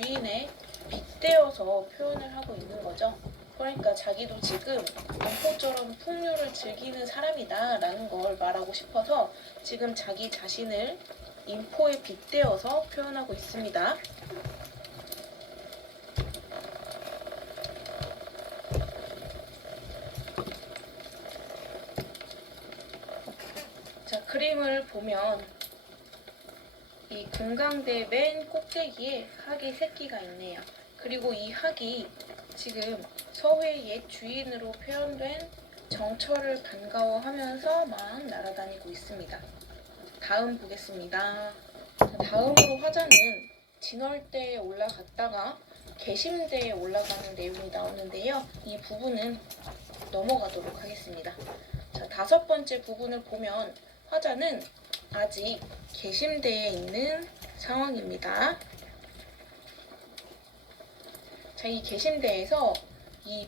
주인에 빗대어서 표현을 하고 있는 거죠. 그러니까 자기도 지금 인포처럼 풍류를 즐기는 사람이다 라는 걸 말하고 싶어서 지금 자기 자신을 인포에 빗대어서 표현하고 있습니다. 자, 그림을 보면 이 금강대 맨 꼭대기에 학이 새끼가 있네요. 그리고 이 학이 지금 서회의 옛 주인으로 표현된 정철을 반가워하면서 막 날아다니고 있습니다. 다음 보겠습니다. 다음으로 화자는 진월대에 올라갔다가 개심대에 올라가는 내용이 나오는데요. 이 부분은 넘어가도록 하겠습니다. 자, 5번째 부분을 보면 화자는 아직 개심대에 있는 상황입니다. 자, 이 개심대에서 이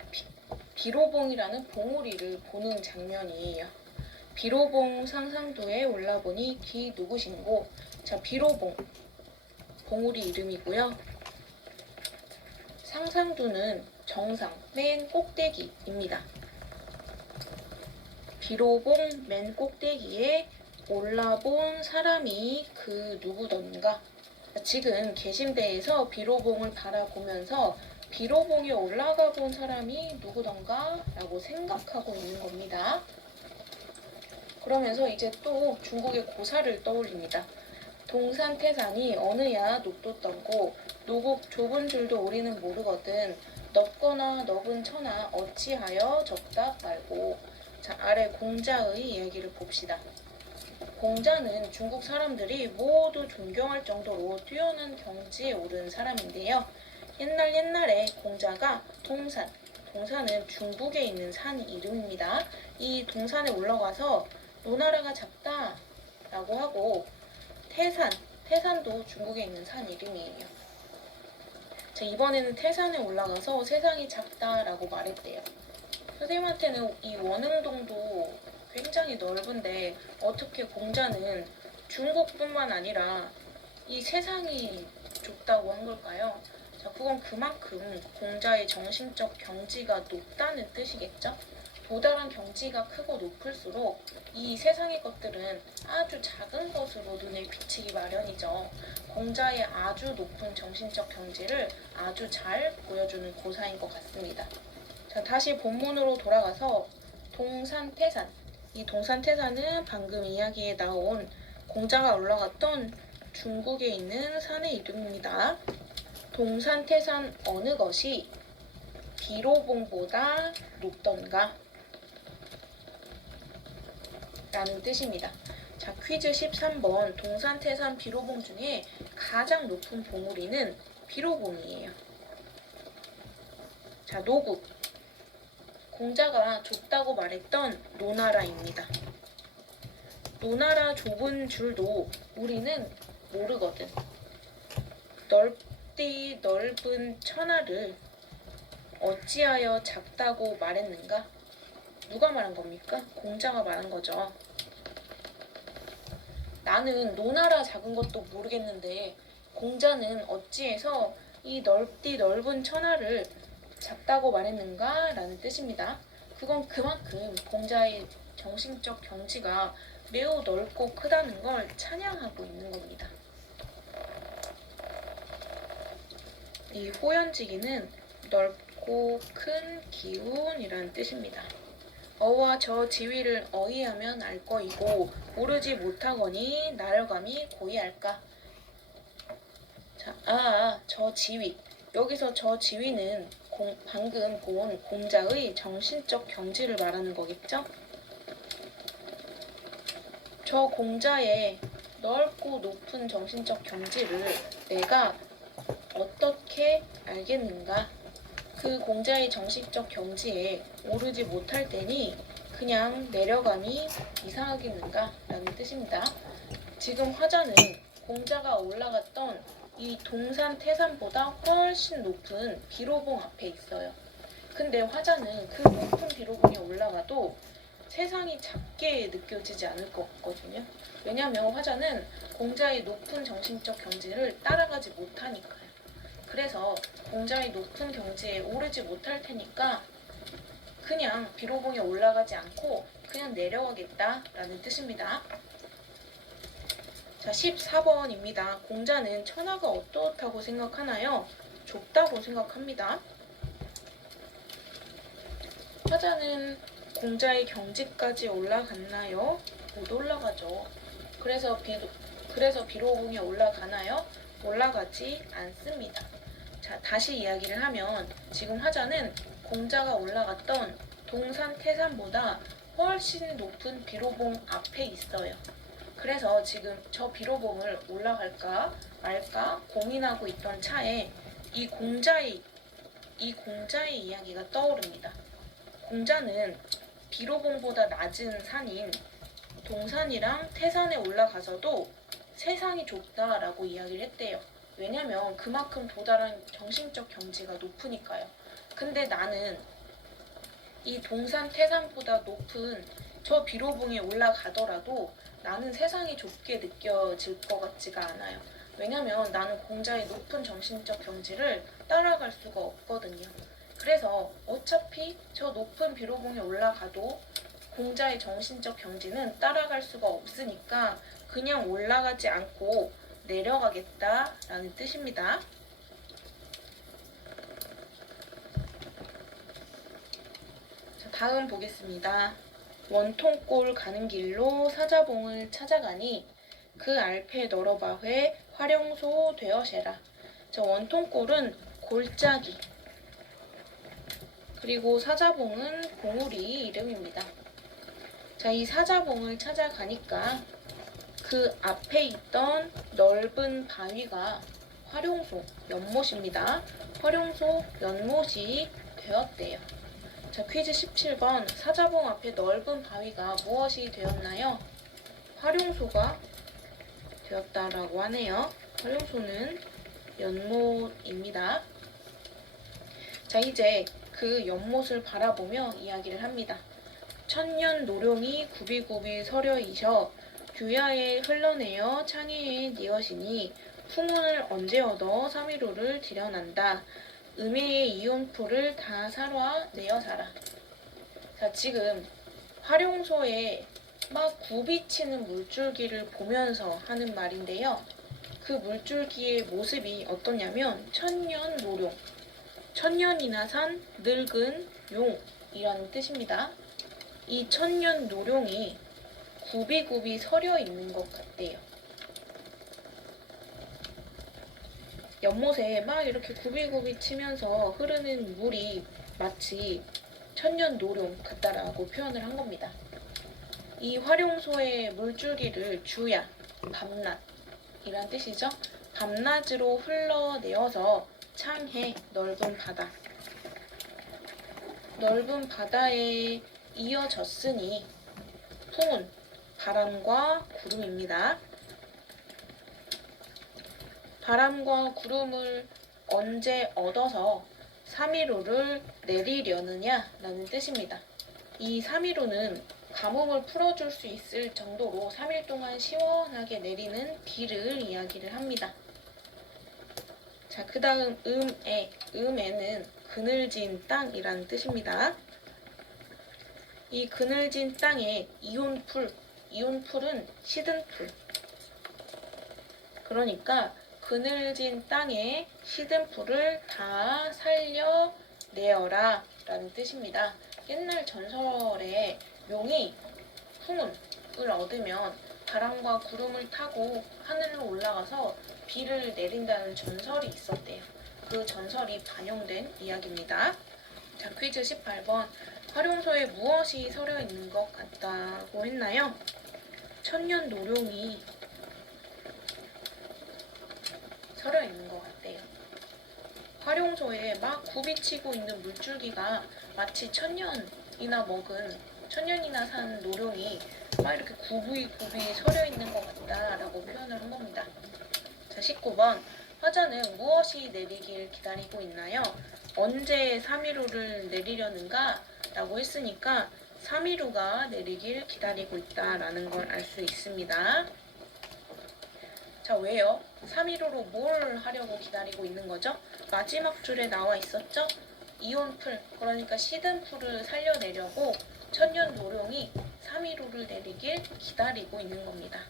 비로봉이라는 봉우리를 보는 장면이에요. 비로봉 상상도에 올라보니 기 누구신고. 자, 비로봉 봉우리 이름이고요. 상상두는 정상 맨 꼭대기입니다. 비로봉 맨 꼭대기에 올라본 사람이 그 누구던가. 지금 개심대에서 비로봉을 바라보면서 비로봉에 올라가 본 사람이 누구던가 라고 생각하고 있는 겁니다. 그러면서 이제 또 중국의 고사를 떠올립니다. 동산태산이 어느야 녹돋던고 노국 좁은 줄도 우리는 모르거든. 넓거나 넓은 처나 어찌하여 적답 말고. 자, 아래 공자의 이야기를 봅시다. 공자는 중국 사람들이 모두 존경할 정도로 뛰어난 경지에 오른 사람인데요. 옛날에 공자가 동산은 중국에 있는 산 이름입니다. 이 동산에 올라가서 노나라가 작다 라고 하고 태산도 중국에 있는 산 이름이에요. 자, 이번에는 태산에 올라가서 세상이 작다 라고 말했대요. 선생님한테는 이 원흥동도 굉장히 넓은데 어떻게 공자는 중국뿐만 아니라 이 세상이 좁다고 한 걸까요? 자, 그건 그만큼 공자의 정신적 경지가 높다는 뜻이겠죠? 도달한 경지가 크고 높을수록 이 세상의 것들은 아주 작은 것으로 눈에 비치기 마련이죠. 공자의 아주 높은 정신적 경지를 아주 잘 보여주는 고사인 것 같습니다. 자, 다시 본문으로 돌아가서 동산태산. 이 동산태산은 방금 이야기에 나온 공자가 올라갔던 중국에 있는 산의 이름입니다. 동산태산 어느 것이 비로봉보다 높던가? 라는 뜻입니다. 자, 퀴즈 13번. 동산태산 비로봉 중에 가장 높은 봉우리는 비로봉이에요. 자, 노국. 공자가 좁다고 말했던 노나라입니다. 노나라 좁은 줄도 우리는 모르거든. 넓은 천하를 어찌하여 작다고 말했는가? 누가 말한 겁니까? 공자가 말한 거죠. 나는 노나라 작은 것도 모르겠는데 공자는 어찌해서 이 넓은 천하를 작다고 말했는가? 라는 뜻입니다. 그건 그만큼 공자의 정신적 경지가 매우 넓고 크다는 걸 찬양하고 있는 겁니다. 이 호연지기는 넓고 큰 기운이라는 뜻입니다. 어와 저 지위를 어이하면 알 거이고 모르지 못하거니 나열감이 고이할까. 자, 저 지위. 여기서 저 지위는 방금 본 공자의 정신적 경지를 말하는 거겠죠? 저 공자의 넓고 높은 정신적 경지를 내가 어떻게 알겠는가? 그 공자의 정신적 경지에 오르지 못할 때니 그냥 내려감이 이상하겠는가? 라는 뜻입니다. 지금 화자는 공자가 올라갔던 이 동산태산보다 훨씬 높은 비로봉 앞에 있어요. 근데 화자는 그 높은 비로봉에 올라가도 세상이 작게 느껴지지 않을 것 같거든요. 왜냐하면 화자는 공자의 높은 정신적 경지를 따라가지 못하니까요. 그래서 공자의 높은 경지에 오르지 못할 테니까 그냥 비로봉에 올라가지 않고 그냥 내려가겠다라는 뜻입니다. 자, 14번입니다. 공자는 천하가 어떻다고 생각하나요? 좁다고 생각합니다. 화자는 공자의 경지까지 올라갔나요? 못 올라가죠. 그래서 비로봉에 올라가나요? 올라가지 않습니다. 자, 다시 이야기를 하면 지금 화자는 공자가 올라갔던 동산 태산보다 훨씬 높은 비로봉 앞에 있어요. 그래서 지금 저 비로봉을 올라갈까 말까 고민하고 있던 차에 이 공자의 이야기가 떠오릅니다. 공자는 비로봉보다 낮은 산인 동산이랑 태산에 올라가서도 세상이 좁다라고 이야기를 했대요. 왜냐면 그만큼 도달한 정신적 경지가 높으니까요. 근데 나는 이 동산 태산보다 높은 저 비로봉에 올라가더라도 나는 세상이 좁게 느껴질 것 같지가 않아요. 왜냐면 나는 공자의 높은 정신적 경지를 따라갈 수가 없거든요. 그래서 어차피 저 높은 비로봉에 올라가도 공자의 정신적 경지는 따라갈 수가 없으니까 그냥 올라가지 않고 내려가겠다라는 뜻입니다. 자, 다음 보겠습니다. 원통골 가는 길로 사자봉을 찾아가니 그 알패 너러바회 화령소 되어세라. 자, 원통골은 골짜기, 그리고 사자봉은 봉우리 이름입니다. 자, 이 사자봉을 찾아가니까 그 앞에 있던 넓은 바위가 화룡소, 연못입니다. 화룡소, 연못이 되었대요. 자, 퀴즈 17번. 사자봉 앞에 넓은 바위가 무엇이 되었나요? 화룡소가 되었다라고 하네요. 화룡소는 연못입니다. 자, 이제 그 연못을 바라보며 이야기를 합니다. 천년 노룡이 굽이굽이 서려이셔 규야에 흘러내어 창해에 니엇이니 풍운을 언제 얻어 삼위로를 들여난다. 음해의 이온풀을 다 살아 내어 살아. 자, 지금 화룡소에 막 굽이치는 물줄기를 보면서 하는 말인데요. 그 물줄기의 모습이 어떠냐면 천년 노룡, 천년이나 산 늙은 용이라는 뜻입니다. 이 천년 노룡이 굽이굽이 서려 있는 것 같대요. 연못에 막 이렇게 굽이굽이 치면서 흐르는 물이 마치 천년 노룡 같다라고 표현을 한 겁니다. 이 화룡소의 물줄기를 주야, 밤낮 이란 뜻이죠. 밤낮으로 흘러내어서 창해, 넓은 바다, 넓은 바다에 이어졌으니 풍운, 바람과 구름입니다. 바람과 구름을 언제 얻어서 3일호를 내리려느냐 라는 뜻입니다. 이 3일호는 가뭄을 풀어줄 수 있을 정도로 3일 동안 시원하게 내리는 비를 이야기를 합니다. 자, 그 다음 음에는 그늘진 땅이라는 뜻입니다. 이 그늘진 땅에 이온풀은 시든 풀. 그러니까 그늘진 땅에 시든 풀을 다 살려내어라 라는 뜻입니다. 옛날 전설에 용이 풍운을 얻으면 바람과 구름을 타고 하늘로 올라가서 비를 내린다는 전설이 있었대요. 그 전설이 반영된 이야기입니다. 자, 퀴즈 18번. 화룡소에 무엇이 서려 있는 것 같다고 했나요? 천년 노룡이 서려 있는 것 같대요. 화룡소에 막 굽이치고 있는 물줄기가 마치 천년이나 산 노룡이 막 이렇게 굽이 서려 있는 것 같다라고 표현을 한 겁니다. 자, 19번. 화자는 무엇이 내리길 기다리고 있나요? 언제 3일호를 내리려는가? 라고 했으니까 3일호가 내리길 기다리고 있다라는 걸 알 수 있습니다. 자, 왜요? 315로 뭘 하려고 기다리고 있는 거죠? 마지막 줄에 나와 있었죠? 이온풀, 그러니까 시든풀을 살려내려고 천년 노룡이 315를 내리길 기다리고 있는 겁니다.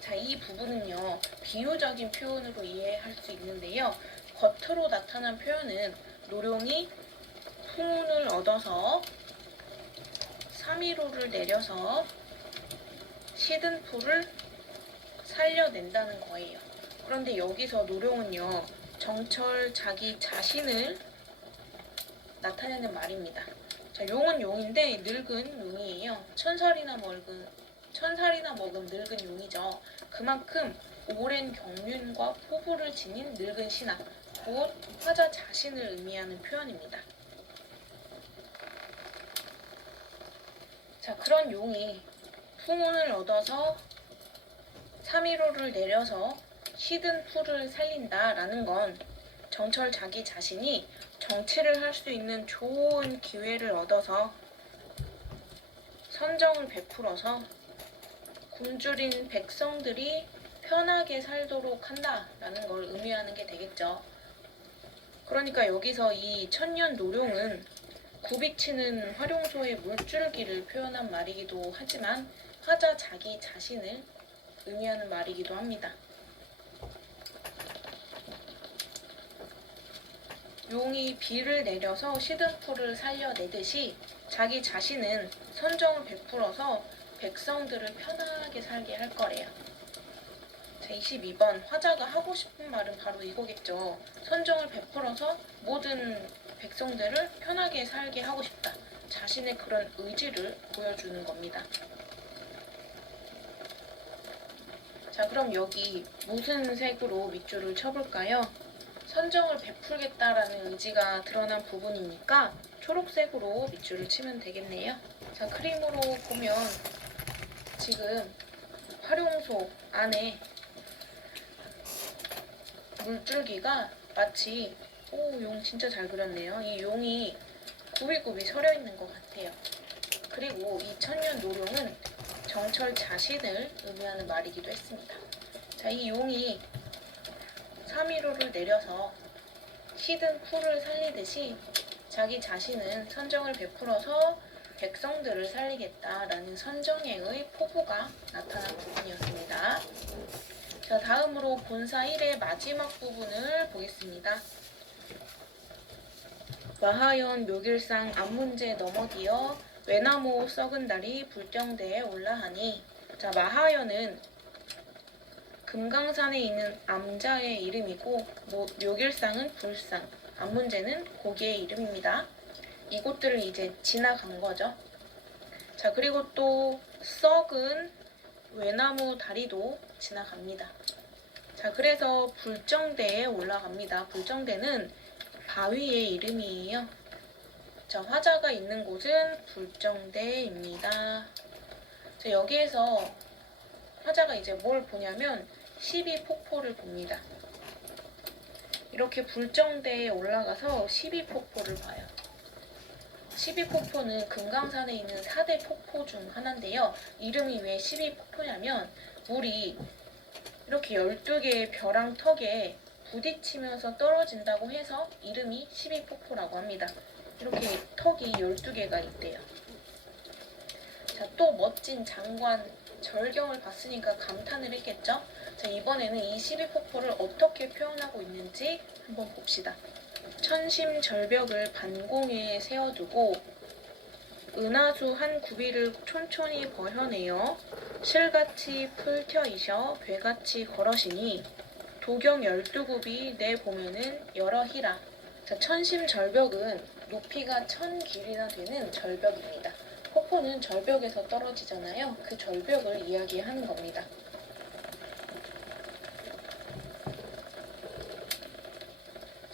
자, 이 부분은요, 비유적인 표현으로 이해할 수 있는데요. 겉으로 나타난 표현은 노룡이 풍운을 얻어서 315를 내려서 시든풀을 살려낸다는 거예요. 그런데 여기서 노룡은요, 정철 자기 자신을 나타내는 말입니다. 자, 용은 용인데 늙은 용이에요. 천살이나 먹은 늙은 용이죠. 그만큼 오랜 경륜과 포부를 지닌 늙은 신하, 곧 화자 자신을 의미하는 표현입니다. 자, 그런 용이 풍운을 얻어서 315를 내려서 시든풀을 살린다라는 건 정철 자기 자신이 정치를 할 수 있는 좋은 기회를 얻어서 선정을 베풀어서 굶주린 백성들이 편하게 살도록 한다라는 걸 의미하는 게 되겠죠. 그러니까 여기서 이 천년 노룡은 굽이치는 활용소의 물줄기를 표현한 말이기도 하지만 화자 자기 자신을 의미하는 말이기도 합니다. 용이 비를 내려서 시든풀을 살려내듯이 자기 자신은 선정을 베풀어서 백성들을 편하게 살게 할 거래요. 자, 22번 화자가 하고 싶은 말은 바로 이거겠죠. 선정을 베풀어서 모든 백성들을 편하게 살게 하고 싶다. 자신의 그런 의지를 보여주는 겁니다. 자, 그럼 여기 무슨 색으로 밑줄을 쳐볼까요? 선정을 베풀겠다라는 의지가 드러난 부분이니까 초록색으로 밑줄을 치면 되겠네요. 자, 그림으로 보면 지금 활용소 안에 물줄기가 마치 용 진짜 잘 그렸네요. 이 용이 굽이굽이 서려 있는 것 같아요. 그리고 이 천년 노룡은 정철 자신을 의미하는 말이기도 했습니다. 자, 이 용이 315를 내려서 시든풀을 살리듯이 자기 자신은 선정을 베풀어서 백성들을 살리겠다라는 선정행의 포부가 나타난 부분이었습니다. 자, 다음으로 본사 1의 마지막 부분을 보겠습니다. 마하연 묘길상 앞문제 넘어디어 외나무 썩은 달이 불정대에 올라하니. 자, 마하연은 금강산에 있는 암자의 이름이고 묘길상은 불상, 앞문제는 고기의 이름입니다. 이곳들을 이제 지나간 거죠. 자, 그리고 또 썩은 외나무 다리도 지나갑니다. 자, 그래서 불정대에 올라갑니다. 불정대는 바위의 이름이에요. 자, 화자가 있는 곳은 불정대입니다. 자, 여기에서 화자가 이제 뭘 보냐면 12폭포를 봅니다. 이렇게 불정대에 올라가서 12폭포를 봐요. 12폭포는 금강산에 있는 4대 폭포 중 하나인데요. 이름이 왜 12폭포냐면 물이 이렇게 12개의 벼랑 턱에 부딪히면서 떨어진다고 해서 이름이 12폭포라고 합니다. 이렇게 턱이 12개가 있대요. 자, 또 멋진 장관 절경을 봤으니까 감탄을 했겠죠? 자, 이번에는 이 12폭포를 어떻게 표현하고 있는지 한번 봅시다. 천심절벽을 반공에 세워두고 은하수 한 구비를 촌촌히 버혀내어 실같이 풀텨이셔 배같이 걸으시니 도경 12굽이 내보면은 여러히라. 자, 천심절벽은 높이가 1000길이나 되는 절벽입니다. 폭포는 절벽에서 떨어지잖아요. 그 절벽을 이야기하는 겁니다.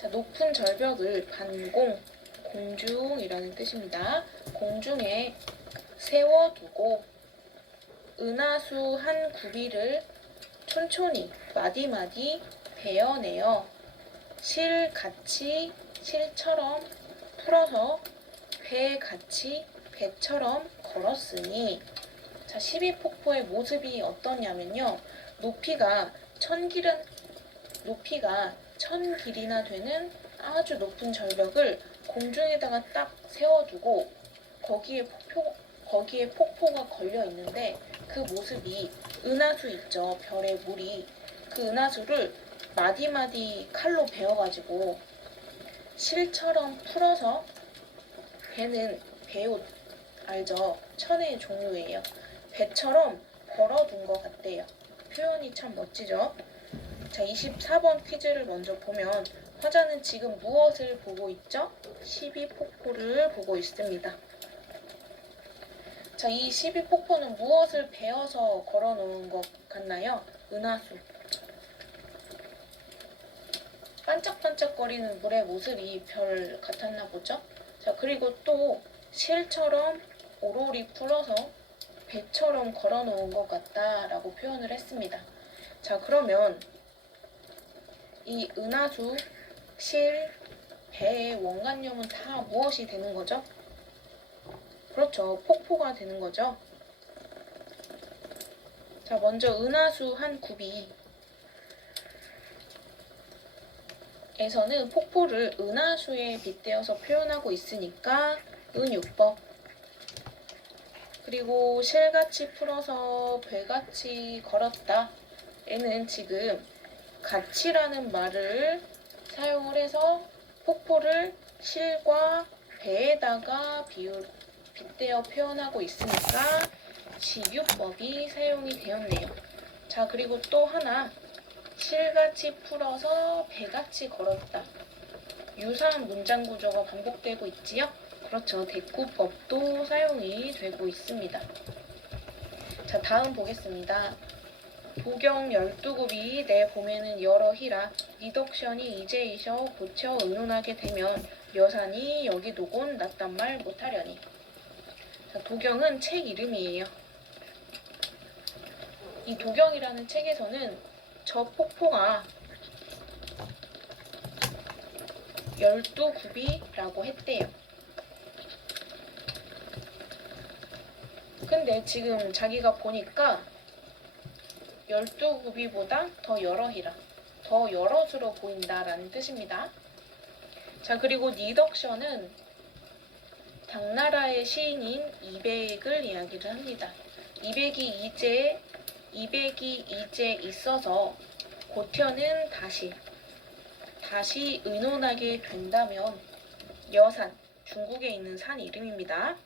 자, 높은 절벽을 반공, 공중이라는 뜻입니다. 공중에 세워두고 은하수 한 구비를 촌촌히 마디마디 베어내어 실같이 실처럼 풀어서 배같이 배처럼 걸었으니. 자, 자, 12폭포의 모습이 어떠냐면요. 높이가 1000길이나 되는 아주 높은 절벽을 공중에다가 딱 세워두고 거기에 폭포가 걸려 있는데 그 모습이 은하수 있죠. 별의 물이. 그 은하수를 마디마디 칼로 베어가지고 실처럼 풀어서 배는 배옷 알죠? 천의 종류예요. 배처럼 걸어둔 것 같대요. 표현이 참 멋지죠? 자, 24번 퀴즈를 먼저 보면 화자는 지금 무엇을 보고 있죠? 12폭포를 보고 있습니다. 자, 이 12폭포는 무엇을 베어서 걸어놓은 것 같나요? 은하수. 반짝반짝거리는 물의 모습이 별 같았나 보죠? 자, 그리고 또 실처럼 오로리 풀어서 배처럼 걸어놓은 것 같다라고 표현을 했습니다. 자, 그러면 이 은하수, 실, 배의 원관념은 다 무엇이 되는 거죠? 그렇죠. 폭포가 되는 거죠. 자, 먼저 은하수 한 굽이 에서는 폭포를 은하수에 빗대어서 표현하고 있으니까 은유법. 그리고 실같이 풀어서 배같이 걸었다. 에는 지금 같이라는 말을 사용을 해서 폭포를 실과 배에다가 빗대어 표현하고 있으니까 직유법이 사용이 되었네요. 자, 그리고 또 하나. 실같이 풀어서 배같이 걸었다. 유사한 문장 구조가 반복되고 있지요? 그렇죠. 대꾸법도 사용이 되고 있습니다. 자, 다음 보겠습니다. 도경 12굽이 내 봄에는 여러히라 니덕션이 이제이셔 고쳐 의논하게 되면 여산이 여기도곤 낫단 말 못하려니. 자, 도경은 책 이름이에요. 이 도경이라는 책에서는 저 폭포가 12굽이라고 했대요. 근데 지금 자기가 보니까 12굽이보다 더 여러히라, 더 여럿으로 보인다라는 뜻입니다. 자, 그리고 니덕션은 당나라의 시인인 이백을 이야기를 합니다. 이백이 이제 있어서 고텨는 다시 의논하게 된다면 여산, 중국에 있는 산 이름입니다.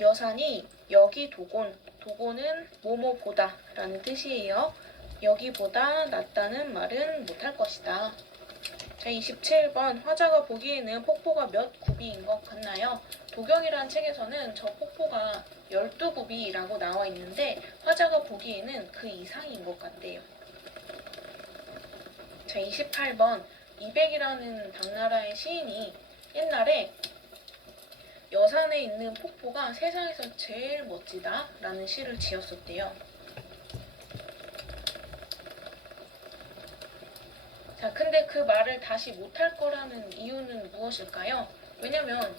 여산이 여기 도곤은 뭐뭐보다 라는 뜻이에요. 여기보다 낫다는 말은 못할 것이다. 자, 27번 화자가 보기에는 폭포가 몇 굽이인 것 같나요? 도경이라는 책에서는 저 폭포가 12굽이라고 나와 있는데 화자가 보기에는 그 이상인 것 같대요. 자, 28번 이백이라는 당나라의 시인이 옛날에 여산에 있는 폭포가 세상에서 제일 멋지다 라는 시를 지었었대요. 자, 근데 그 말을 다시 못할 거라는 이유는 무엇일까요? 왜냐면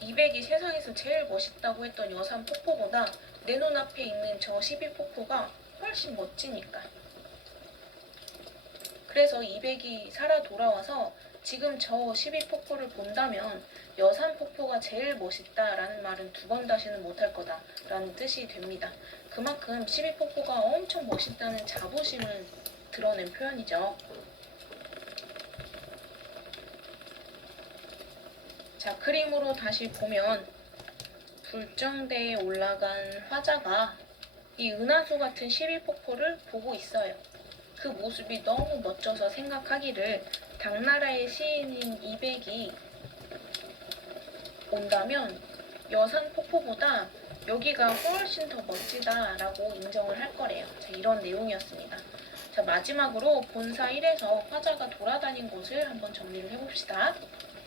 이백이 세상에서 제일 멋있다고 했던 여산 폭포보다 내 눈앞에 있는 저 12폭포가 훨씬 멋지니까. 그래서 이백이 살아 돌아와서 지금 저 12폭포를 본다면 여산 폭포가 제일 멋있다라는 말은 두 번 다시는 못할 거다라는 뜻이 됩니다. 그만큼 12폭포가 엄청 멋있다는 자부심을 드러낸 표현이죠. 자, 그림으로 다시 보면 불정대에 올라간 화자가 이 은하수 같은 12폭포를 보고 있어요. 그 모습이 너무 멋져서 생각하기를 당나라의 시인인 이백이 온다면 여산 폭포보다 여기가 훨씬 더 멋지다라고 인정을 할 거래요. 자, 이런 내용이었습니다. 자, 마지막으로 본사 1에서 화자가 돌아다닌 곳을 한번 정리를 해봅시다.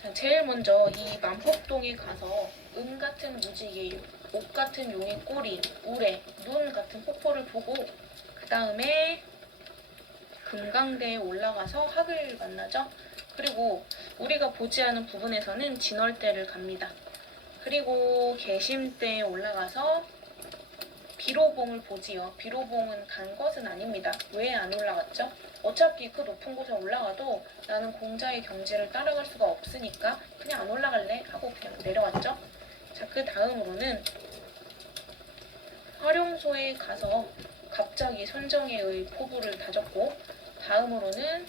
자, 제일 먼저 이 만폭동에 가서 같은 무지개, 옥 같은 용의 꼬리, 우레, 눈 같은 폭포를 보고 그 다음에 금강대에 올라가서 학을 만나죠. 그리고 우리가 보지 않은 부분에서는 진월대를 갑니다. 그리고 개심대에 올라가서 비로봉을 보지요. 비로봉은 간 것은 아닙니다. 왜 안 올라갔죠? 어차피 그 높은 곳에 올라가도 나는 공자의 경지를 따라갈 수가 없으니까 그냥 안 올라갈래 하고 그냥 내려왔죠. 자, 그 다음으로는 활용소에 가서 갑자기 선정에의 포부를 다졌고, 다음으로는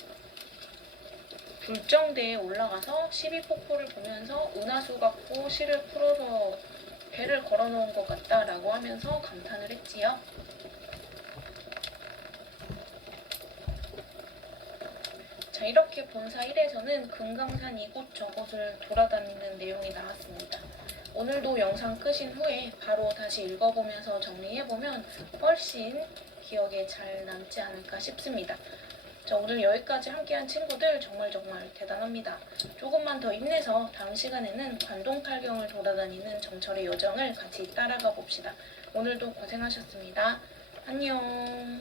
불정대에 올라가서 12폭포를 보면서 은하수 같고 실을 풀어서 배를 걸어놓은 것 같다라고 하면서 감탄을 했지요. 자, 이렇게 본사 1에서는 금강산 이곳저곳을 돌아다니는 내용이 나왔습니다. 오늘도 영상 끄신 후에 바로 다시 읽어보면서 정리해보면 훨씬 기억에 잘 남지 않을까 싶습니다. 자, 오늘 여기까지 함께한 친구들 정말 대단합니다. 조금만 더 힘내서 다음 시간에는 관동팔경을 돌아다니는 정철의 여정을 같이 따라가 봅시다. 오늘도 고생하셨습니다. 안녕.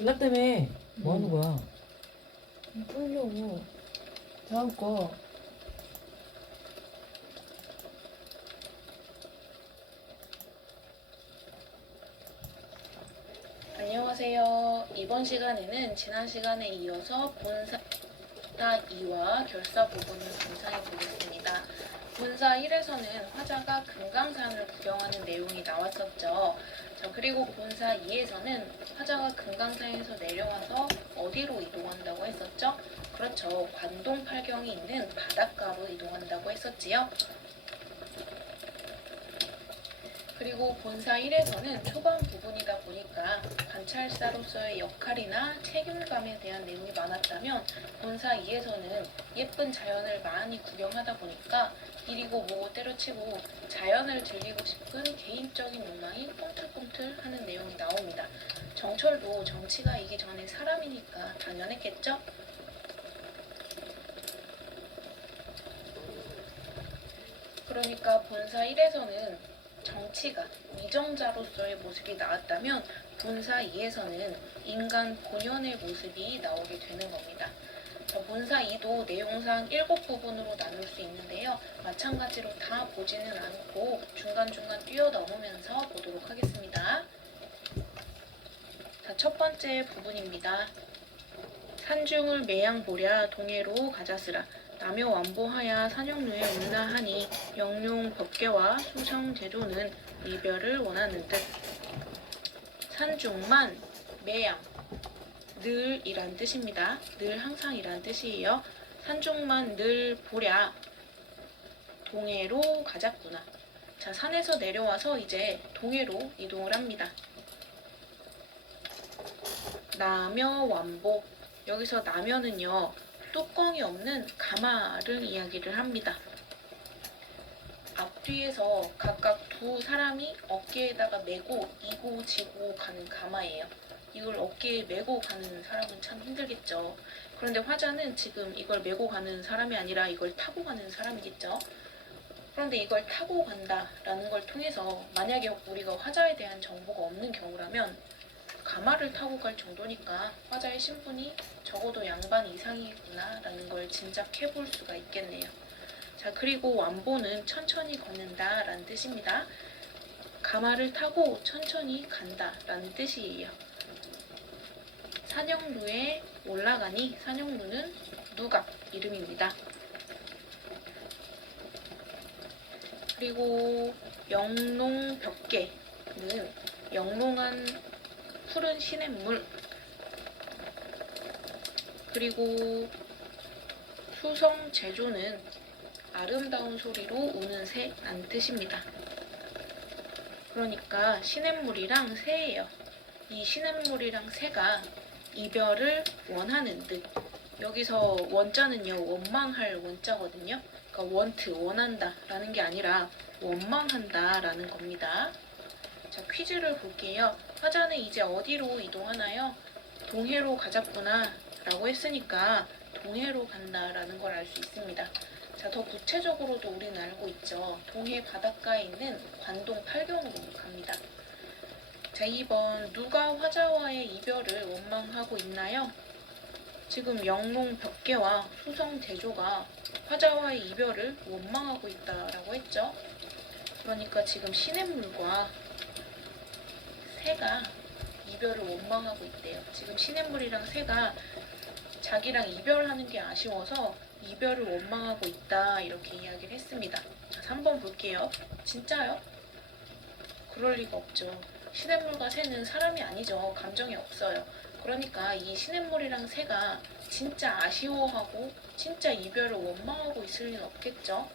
연락 때문에 뭐 하는 거야? 풀려고. 다음 거. 안녕하세요. 이번 시간에는 지난 시간에 이어서 본사 2와 결사 부분을 분석해 보겠습니다. 본사 1에서는 화자가 금강산을 구경하는 내용이 나왔었죠. 자, 그리고 본사 2에서는 화자가 금강산에서 내려와서 어디로 이동한다고 했었죠? 그렇죠. 관동팔경이 있는 바닷가로 이동한다고 했었지요. 그리고 본사 1에서는 초반 부분이다 보니까 관찰사로서의 역할이나 책임감에 대한 내용이 많았다면 본사 2에서는 예쁜 자연을 많이 구경하다 보니까 이리고 뭐고 때려치고 자연을 즐기고 싶은 개인적인 욕망이 꿈틀꿈틀 하는 내용이 나옵니다. 정철도 정치가 이기 전에 사람이니까 당연했겠죠? 그러니까 본사 1에서는 정치가 위정자로서의 모습이 나왔다면 본사 2에서는 인간 본연의 모습이 나오게 되는 겁니다. 본사 2도 내용상 7부분으로 나눌 수 있는데요. 마찬가지로 다 보지는 않고 중간중간 뛰어넘으면서 보도록 하겠습니다. 자, 첫 번째 부분입니다. 산중을 매양보랴 동해로 가자스라. 남여 완보하야 산영루에 온나하니 영룡 법계와 수성 제조는 이별을 원하는 듯. 산중만 매양 늘 이란 뜻입니다. 늘 항상 이란 뜻이에요. 산중만 늘 보랴 동해로 가자꾸나. 자, 산에서 내려와서 이제 동해로 이동을 합니다. 남여 완보. 여기서 남여는요, 뚜껑이 없는 가마를 이야기를 합니다. 앞뒤에서 각각 두 사람이 어깨에다가 메고 이고 지고 가는 가마예요. 이걸 어깨에 메고 가는 사람은 참 힘들겠죠. 그런데 화자는 지금 이걸 메고 가는 사람이 아니라 이걸 타고 가는 사람이겠죠. 그런데 이걸 타고 간다라는 걸 통해서 만약에 우리가 화자에 대한 정보가 없는 경우라면 가마를 타고 갈 정도니까 화자의 신분이 적어도 양반 이상이구나 라는 걸 짐작해 볼 수가 있겠네요. 자, 그리고 완보는 천천히 걷는다 라는 뜻입니다. 가마를 타고 천천히 간다 라는 뜻이에요. 산영루에 올라가니, 산영루는 누각 이름입니다. 그리고 영롱벽계는 영롱한 푸른 시냇물, 그리고 수성 제조는 아름다운 소리로 우는 새라는 뜻입니다. 그러니까 시냇물이랑 새예요. 이 시냇물이랑 새가 이별을 원하는 듯. 여기서 원자는요, 원망할 원자거든요. 그러니까 원한다 라는 게 아니라 원망한다라는 겁니다. 자, 퀴즈를 볼게요. 화자는 이제 어디로 이동하나요? 동해로 가자꾸나 라고 했으니까 동해로 간다라는 걸 알 수 있습니다. 자, 더 구체적으로도 우리는 알고 있죠. 동해 바닷가에 있는 관동 팔경으로 갑니다. 자, 2번 누가 화자와의 이별을 원망하고 있나요? 지금 영롱 벽계와 수성 대조가 화자와의 이별을 원망하고 있다라고 했죠. 그러니까 지금 시냇물과 새가 이별을 원망하고 있대요. 지금 시냇물이랑 새가 자기랑 이별하는 게 아쉬워서 이별을 원망하고 있다 이렇게 이야기를 했습니다. 자, 3번 볼게요. 진짜요? 그럴 리가 없죠. 시냇물과 새는 사람이 아니죠. 감정이 없어요. 그러니까 이 시냇물이랑 새가 진짜 아쉬워하고 진짜 이별을 원망하고 있을 리는 없겠죠.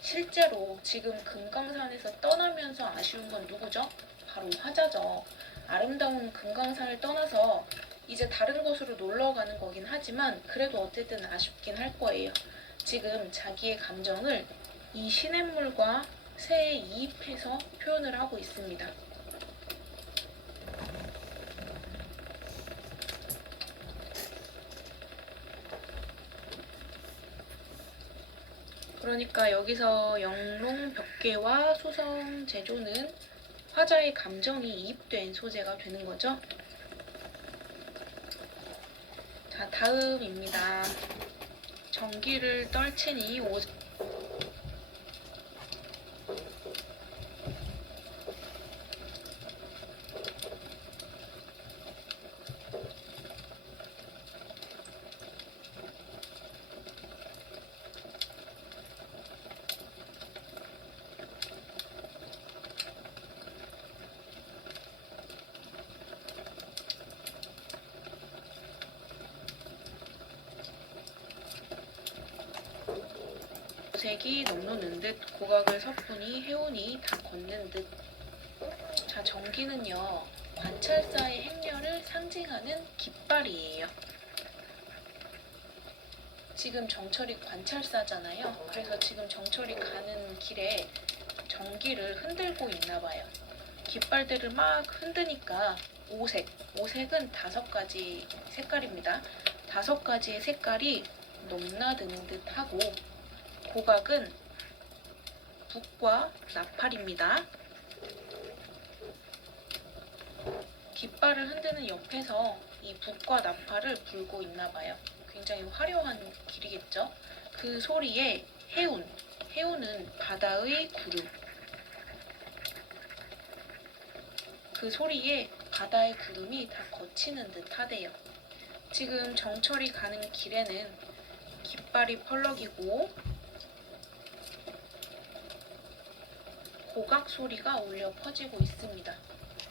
실제로 지금 금강산에서 떠나면서 아쉬운 건 누구죠? 바로 화자죠. 아름다운 금강산을 떠나서 이제 다른 곳으로 놀러 가는 거긴 하지만 그래도 어쨌든 아쉽긴 할 거예요. 지금 자기의 감정을 이 시냇물과 새에 이입해서 표현을 하고 있습니다. 그러니까 여기서 영롱 벽계와 수성 제조는 화자의 감정이 이입된 소재가 되는 거죠. 자, 다음입니다. 전기를 떨치니 오색이 넘노는 듯 고각을 서뿐히 해운이 다 걷는 듯. 자, 전기는요 관찰사의 행렬을 상징하는 깃발이에요. 지금 정철이 관찰사잖아요. 그래서 지금 정철이 가는 길에 전기를 흔들고 있나 봐요. 깃발들을 막 흔드니까 오색은 5가지 색깔입니다. 5가지의 색깔이 넘나드는 듯 하고 고각은 북과 나팔입니다. 깃발을 흔드는 옆에서 이 북과 나팔을 불고 있나 봐요. 굉장히 화려한 길이겠죠. 그 소리에 해운은 바다의 구름. 그 소리에 바다의 구름이 다 거치는 듯 하대요. 지금 정철이 가는 길에는 깃발이 펄럭이고 고각 소리가 울려 퍼지고 있습니다.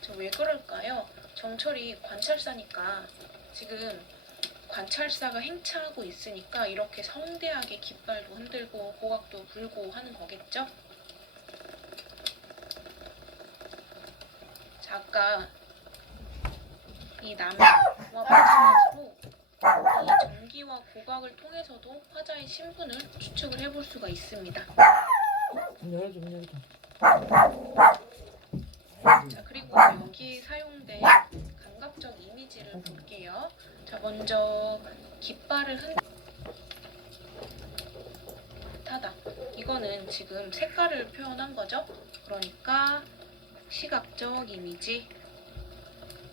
저 왜 그럴까요? 정철이 관찰사니까 지금 관찰사가 행차하고 있으니까 이렇게 성대하게 깃발도 흔들고 고각도 불고 하는 거겠죠? 자, 아까 이 나무와 마찬가지로 이 전기와 고각을 통해서도 화자의 신분을 추측을 해볼 수가 있습니다. 좀 열어줘, 문 열어줘. 자, 그리고 여기 사용된 감각적 이미지를 볼게요. 자, 먼저 깃발을 타다. 이거는 지금 색깔을 표현한 거죠. 그러니까 시각적 이미지.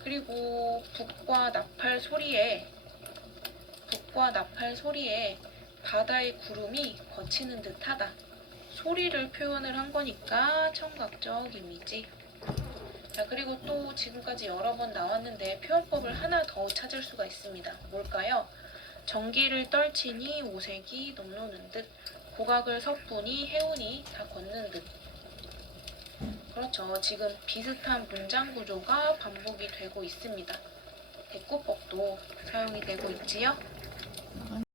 그리고 북과 나팔 소리에 바다의 구름이 거치는 듯하다. 소리를 표현을 한 거니까 청각적 이미지. 자, 그리고 또 지금까지 여러 번 나왔는데 표현법을 하나 더 찾을 수가 있습니다. 뭘까요? 전기를 떨치니 오색이 넘노는 듯, 고각을 서뿐히 해운이 다 걷는 듯. 그렇죠. 지금 비슷한 문장 구조가 반복이 되고 있습니다. 대꾸법도 사용이 되고 있지요.